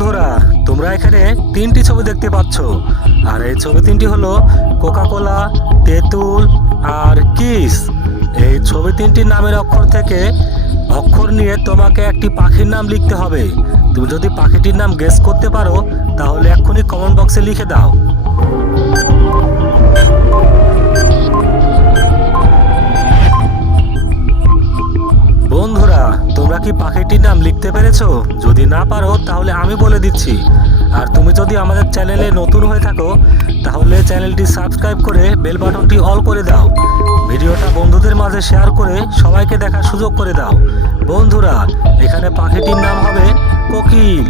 বন্ধুরা, তোমরা এখানে তিনটি ছবি দেখতে পাচ্ছ। আর এই ছবি তিনটি হলো কোকা কোলা, তেঁতুল আর কিস। এই ছবি তিনটির নামের অক্ষর থেকে অক্ষর নিয়ে তোমাকে একটি পাখির নাম লিখতে হবে। তুমি যদি পাখিটির নাম গেস করতে পারো তাহলে এক্ষুনি কমেন্ট বক্সে লিখে দাও। বন্ধুরা, তোমরা কি পাখিটির নাম লিখতে পেরেছো? যদি না পারো তাহলে আমি বলে দিচ্ছি। আর তুমি যদি আমাদের চ্যানেলে নতুন হয়ে থাকো তাহলে চ্যানেলটি সাবস্ক্রাইব করে বেল বাটনটি অল করে দাও। ভিডিওটা বন্ধুদের মাঝে শেয়ার করে সবাইকে দেখার সুযোগ করে দাও। বন্ধুরা, এখানে পাখিটির নাম হবে কোকিল।